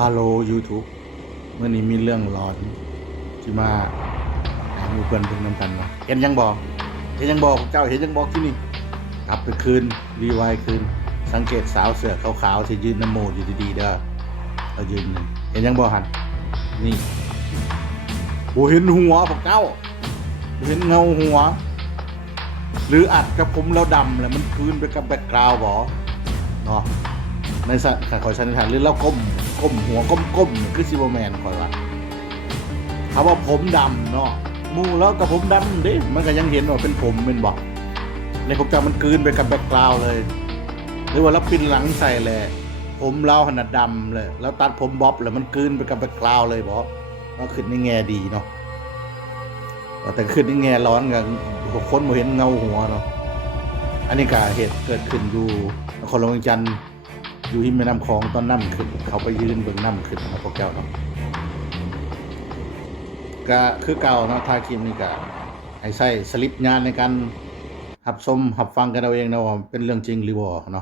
ฮัลโหล YouTube เมื่อนี้มีเรื่องร้อนที่มาหาหมู่เพื่อนเพิ่งนำกันเนาะเห็นยังบอกเจ้าเห็นยังบอกที่นี่กลับไปคืนรีไวด์คืนสังเกตสาวเสือขาวๆที่ยืนน้ำโมอยู่ดีๆเด้อเรายืนหนึ่งเห็นยังบอกหันนี่โบเห็นหัวพวกเจ้าโบเห็นเงาหัวหรืออัดกับผมแล้วดำแล้วมันคืนไปกับแบ็คกราวด์บ่เนาะในสัตว์ขอสันนิษฐานหรือเราก้มหัวก้มคือซิโบแมนคอยว่าเขาว่าผมดำเนาะมูแล้วกับผมดำเด้มันก็ยังเห็นว่าเป็นผมเป็นบอกในพวกเจ้ามันคืนไปกับแบ็คกราวด์เลยหรือว่าเราปินหลังใส่แหละผมเราขนาดดำเลยแล้วตัดผมบ๊อบแล้วมันคืนไปกับแบ็คกราวด์เลยบอกว่าขึ้นในแง่ดีเนาะแต่ขึ้นในแง่ร้อนกับคนมาเห็นเงาหัวเนาะอันนี้ก็เหตุเกิดขึ้นอยู่นครหลวงจันทร์อยู่ที่แม่น้ำคลองตอนน้ำขึ้นเขาไปยืนเบิ่งน้ำขึ้นนะพวกเจ้าเนาะก็คือเก่าเนาะทาครีมนี่ก็ให้ใช้สลิปงานในการหับชมหับฟังกันเอาเองนะว่าเป็นเรื่องจริงหรือบ่เนาะ